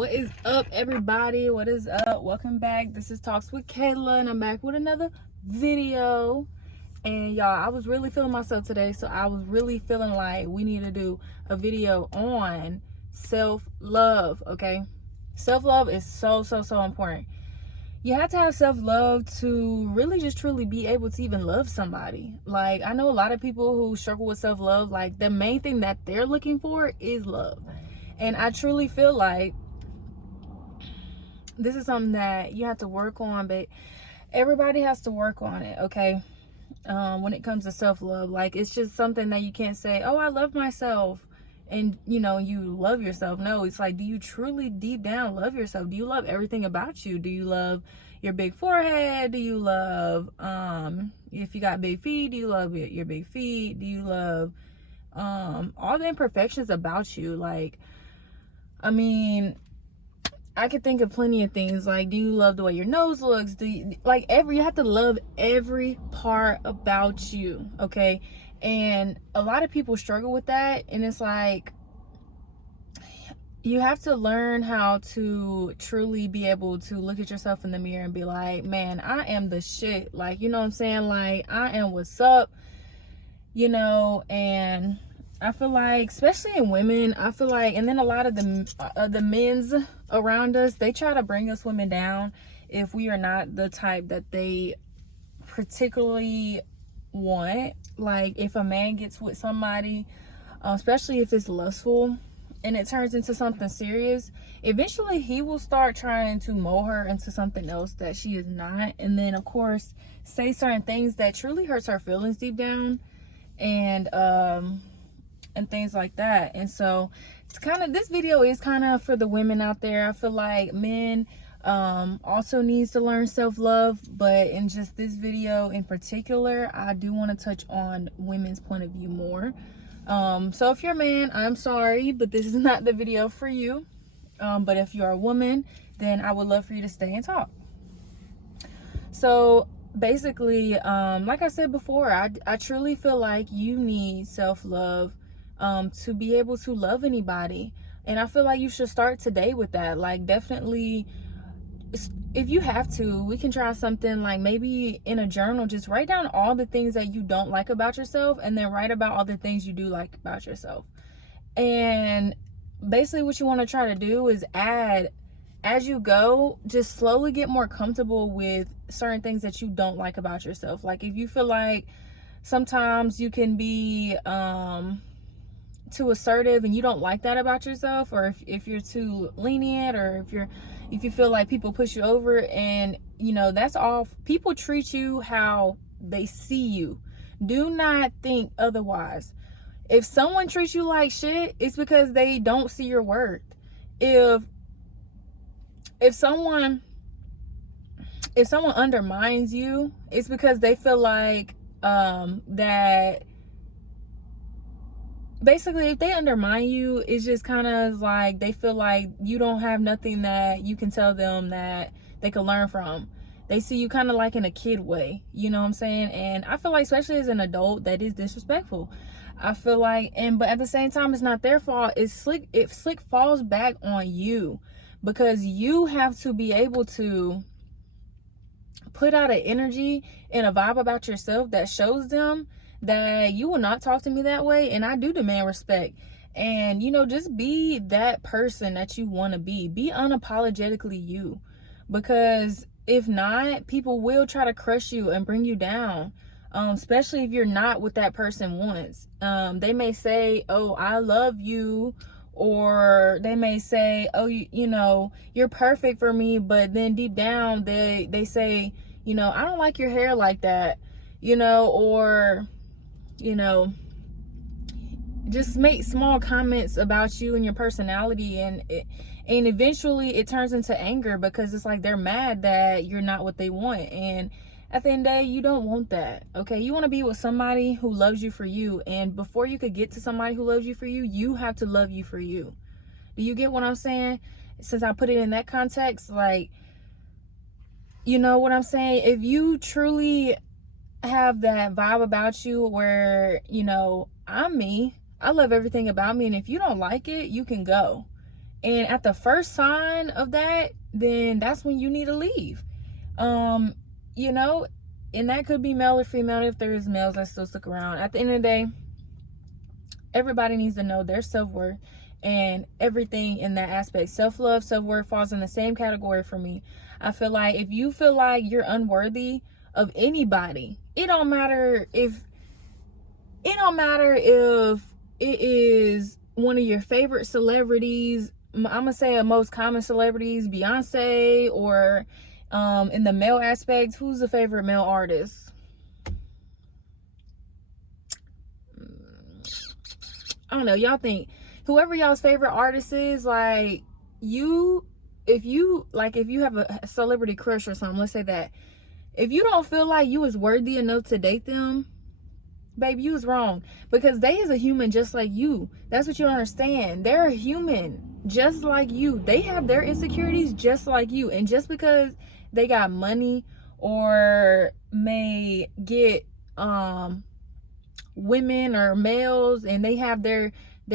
What is up, everybody? What is up? Welcome back. This is Talks with Kayla, and I'm back with another video. And y'all, I was really feeling myself today, so I was really feeling like we need to do a video on self-love. Okay, self-love is so important. You have to have self-love to really just truly be able to even love somebody. Like, I know a lot of people who struggle with self-love, like the main thing that they're looking for is love. And I truly feel like this is something that you have to work on, but everybody has to work on it, okay? When it comes to self-love, like, it's just something that you can't say, oh, I love myself, and you love yourself. No, it's like, do you truly deep down love yourself? Do you love everything about you? Do you love your big forehead? Do you love if you got big feet? Do you love your big feet? Do you love all the imperfections about you? Like, I mean, I could think of plenty of things. Like, do you love the way your nose looks? Do you you have to love every part about you, okay? And a lot of people struggle with that, and it's like, you have to learn how to truly be able to look at yourself in the mirror and be like, man, I am the shit. Like, you know what I'm saying? Like, I am what's up, and I feel like, especially in women, I feel like, and then a lot of the men's around us, they try to bring us women down if we are not the type that they particularly want. Like, if a man gets with somebody, especially if it's lustful and it turns into something serious, eventually he will start trying to mold her into something else that she is not. And then, of course, say certain things that truly hurts her feelings deep down, and things like that. And so it's this video is kind of for the women out there. I feel like men also needs to learn self-love, but in just this video in particular, I do want to touch on women's point of view more. So if you're a man, I'm sorry, but this is not the video for you. But if you're a woman, then I would love for you to stay and talk. So basically, like I said before, I truly feel like you need self-love to be able to love anybody. And I feel like you should start today with that. Like, definitely, if you have to, we can try something like, maybe in a journal, just write down all the things that you don't like about yourself, and then write about all the things you do like about yourself. And basically what you want to try to do is add, as you go, just slowly get more comfortable with certain things that you don't like about yourself. Like, if you feel like sometimes you can be too assertive and you don't like that about yourself, or if you're too lenient, or if you feel like people push you over, and that's all, people treat you how they see you. Do not think otherwise. If someone treats you like shit, it's because they don't see your worth. If someone undermines you, it's because they feel like that basically, if they undermine you, it's just kind of like they feel like you don't have nothing that you can tell them that they can learn from. They see you kind of like in a kid way, you know what I'm saying? And I feel like, especially as an adult, that is disrespectful. I feel like, but at the same time, it's not their fault. If slick falls back on you, because you have to be able to put out an energy and a vibe about yourself that shows them that you will not talk to me that way, and I do demand respect. And just be that person that you want to be unapologetically you, because if not, people will try to crush you and bring you down, especially if you're not what that person wants. They may say, oh, I love you, or they may say, oh, you're perfect for me, but then deep down they say, I don't like your hair like that, or just make small comments about you and your personality, and eventually it turns into anger, because it's like they're mad that you're not what they want. And at the end of the day, you don't want that, okay? You want to be with somebody who loves you for you, and before you could get to somebody who loves you for you, you have to love you for you. Do you get what I'm saying? Since I put it in that context, like, you know what I'm saying? If you truly have that vibe about you where, I'm me, I love everything about me, and if you don't like it, you can go. And at the first sign of that, then that's when you need to leave. You know, and that could be male or female if there is males that still stick around. At the end of the day, everybody needs to know their self-worth and everything in that aspect. Self-love, self-worth falls in the same category for me. I feel like if you feel like you're unworthy of anybody, it don't matter if it is one of your favorite celebrities. I'm gonna say a most common celebrities, Beyonce, or in the male aspect, who's the favorite male artist? I don't know, y'all think. Whoever y'all's favorite artist is, like, if you have a celebrity crush or something, let's say that, if you don't feel like you is worthy enough to date them, baby, you was wrong. Because they is a human just like you. That's what you don't understand. They're a human just like you. They have their insecurities just like you. And just because they got money or may get women or males and they have their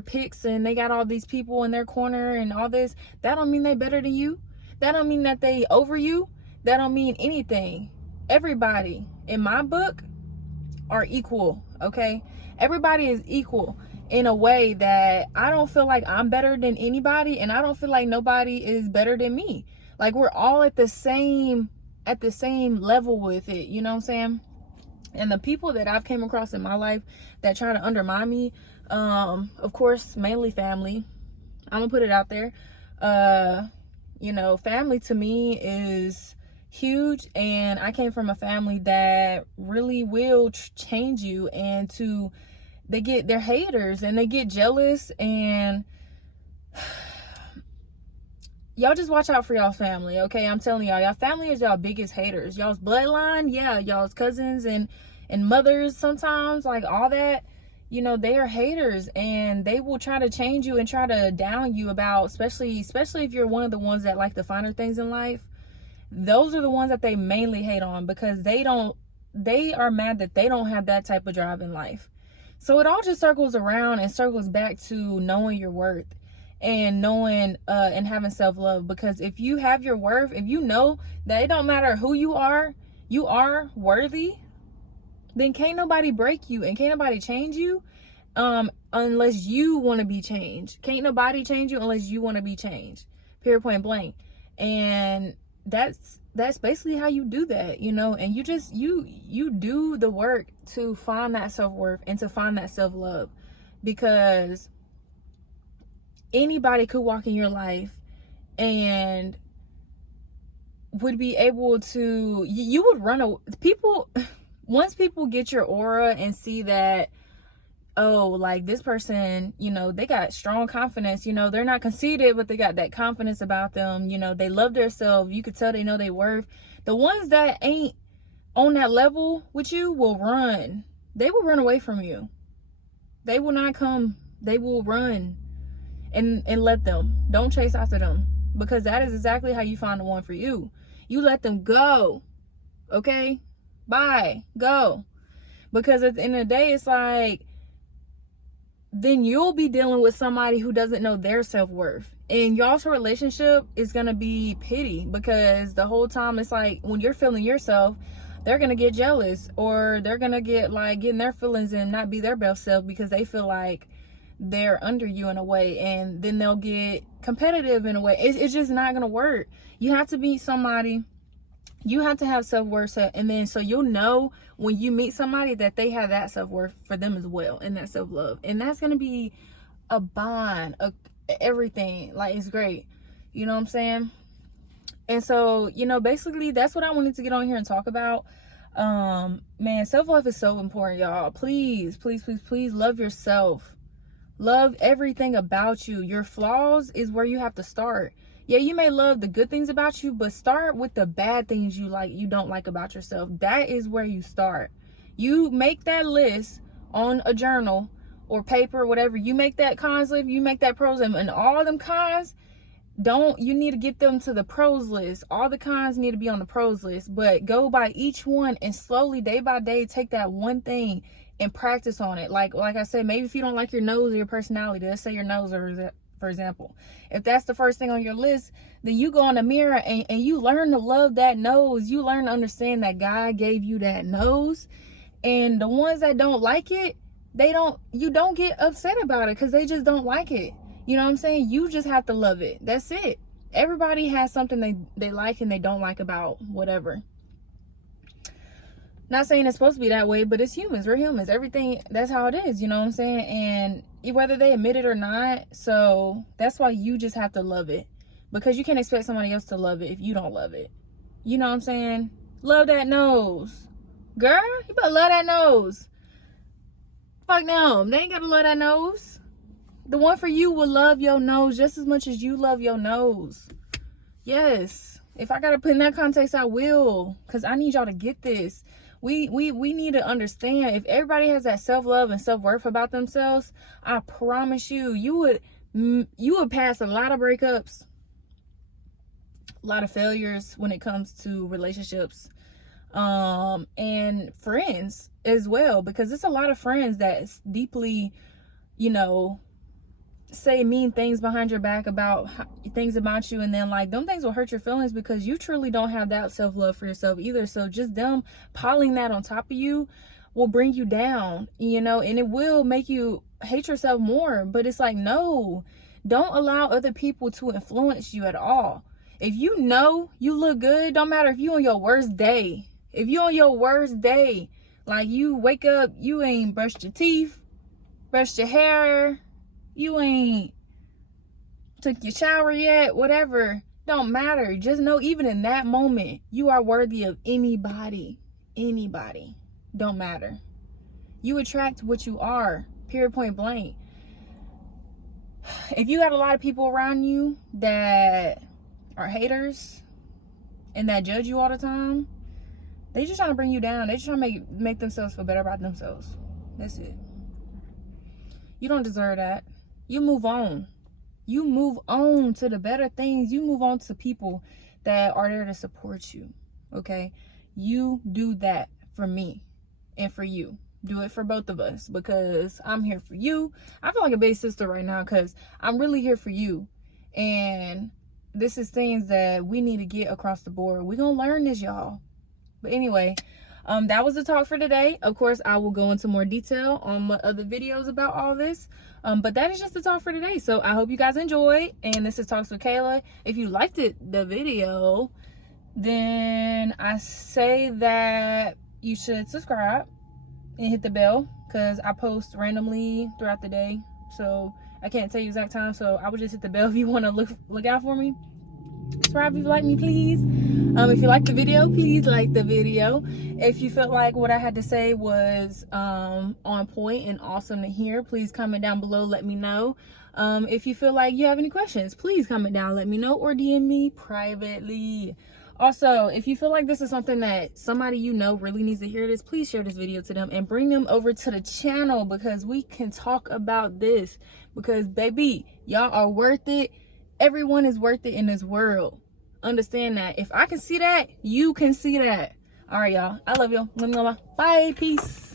picks and they got all these people in their corner and all this, that don't mean they better than you. That don't mean that they over you. That don't mean anything. Everybody in my book are equal, okay? Everybody is equal in a way that I don't feel like I'm better than anybody, and I don't feel like nobody is better than me. Like, we're all at the same level with it, you know what I'm saying? And the people that I've came across in my life that try to undermine me, of course, mainly family. I'm gonna put it out there. You know, family to me is huge, and I came from a family that really will change you, and they're haters and they get jealous, and y'all just watch out for y'all's family, okay? I'm telling y'all family is y'all biggest haters. Y'all's bloodline, yeah, y'all's cousins and mothers sometimes, like all that, you know, they are haters, and they will try to change you and try to down you about, especially if you're one of the ones that like the finer things in life. Those are the ones that they mainly hate on, because they are mad that they don't have that type of drive in life. So it all just circles around and circles back to knowing your worth and knowing and having self-love. Because if you have your worth, if you know that it don't matter who you are worthy, then can't nobody break you and can't nobody change you unless you want to be changed. Can't nobody change you unless you want to be changed. Period, point blank. And that's basically how you do that, you know. And you just you do the work to find that self-worth and to find that self-love, because anybody could walk in your life and would be able to, you would run away. People, once people get your aura and see that, oh, like this person, you know, they got strong confidence, you know, they're not conceited, but they got that confidence about them, you know, they love themselves, you could tell they know their worth. The ones that ain't on that level with you will run. They will run away from you. They will not come. They will run, and let them. Don't chase after them, because that is exactly how you find the one for you. You let them go, okay? Bye, go. Because at the end of the day, it's like, then you'll be dealing with somebody who doesn't know their self-worth, and y'all's relationship is gonna be pity, because the whole time it's like, when you're feeling yourself, they're gonna get jealous, or they're gonna get like getting their feelings and not be their best self, because they feel like they're under you in a way, and then they'll get competitive in a way. It's just not gonna work. You have to be somebody. You have to have self-worth, and then so you'll know when you meet somebody that they have that self-worth for them as well, and that self-love, and that's gonna be a bond of everything. Like, it's great, you know what I'm saying? And so, you know, basically that's what I wanted to get on here and talk about. Man, self-love is so important, y'all. Please love yourself. Love everything about you. Your flaws is where you have to start. Yeah, you may love the good things about you, but start with the bad things you don't like about yourself. That is where you start. You make that list on a journal or paper, whatever. You make that cons list, you make that pros, and all them cons, you need to get them to the pros list. All the cons need to be on the pros list, but go by each one and slowly, day by day, take that one thing and practice on it. Like I said, maybe if you don't like your nose or your personality, let's say your nose, or for example. If that's the first thing on your list, then you go in the mirror and you learn to love that nose. You learn to understand that God gave you that nose. And the ones that don't like it, you don't get upset about it because they just don't like it. You know what I'm saying? You just have to love it. That's it. Everybody has something they like and they don't like about whatever. Not saying it's supposed to be that way, but it's humans. We're humans. Everything, that's how it is. You know what I'm saying? And whether they admit it or not, so that's why you just have to love it. Because you can't expect somebody else to love it if you don't love it. You know what I'm saying? Love that nose. Girl, you better love that nose. Fuck them. They ain't gotta love that nose. The one for you will love your nose just as much as you love your nose. Yes. If I gotta put in that context, I will. Because I need y'all to get this. We need to understand, if everybody has that self-love and self-worth about themselves, I promise you, you would pass a lot of breakups, a lot of failures when it comes to relationships, and friends as well, because it's a lot of friends that's deeply, you know, say mean things behind your back about things about you, and then like them things will hurt your feelings because you truly don't have that self-love for yourself either. So just them piling that on top of you will bring you down, you know, and it will make you hate yourself more. But it's like, no, don't allow other people to influence you at all. If you know you look good, don't matter if you on your worst day. If you on your worst day, like you wake up, you ain't brushed your teeth, brushed your hair, you ain't took your shower yet, whatever, don't matter. Just know, even in that moment, you are worthy of anybody. Don't matter. You attract what you are, period, point blank. If you got a lot of people around you that are haters and that judge you all the time, they just trying to bring you down. They just trying to make themselves feel better about themselves. That's it. You don't deserve that. You move on. You move on to the better things. You move on to people that are there to support you. Okay? You do that for me and for you. Do it for both of us, because I'm here for you. I feel like a big sister right now because I'm really here for you. And this is things that we need to get across the board. We're going to learn this, y'all. But anyway, that was the talk for today. Of course, I will go into more detail on my other videos about all this. But that is just the talk for today. So I hope you guys enjoyed. And this is Talks with Kayla. If you liked the video, then I say that you should subscribe and hit the bell, because I post randomly throughout the day. So I can't tell you exact time. So I would just hit the bell if you want to look out for me. Subscribe if you like me, please. If you like the video, please like the video. If you felt like what I had to say was on point and awesome to hear, please comment down below, let me know. If you feel like you have any questions, please comment down, let me know, or DM me privately. Also, if you feel like this is something that somebody you know really needs to hear this, please share this video to them and bring them over to the channel, because we can talk about this. Because baby, y'all are worth it. Everyone is worth it in this world. Understand that. If I can see that, you can see that. All right, y'all. I love y'all. Bye. Peace.